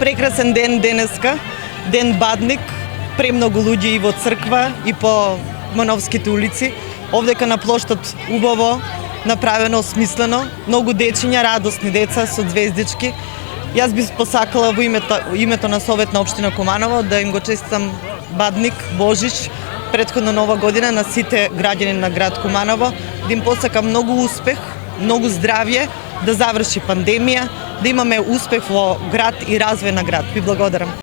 Прекрасен ден денеска, ден Бадник, премногу луѓе и во црква и по Мановските улици. Овдека на плоштад убаво, направено, смислено, многу дечиња, радосни деца со звездички. Јас би посакала во името на Совет на општина Куманово да им го честитам Бадник, Божич, претходно Нова година на сите граѓани на град Куманово, да им посакам многу успех, многу здравје, да заврши пандемија, да имаме успех во град и развој на град. Ви благодарам.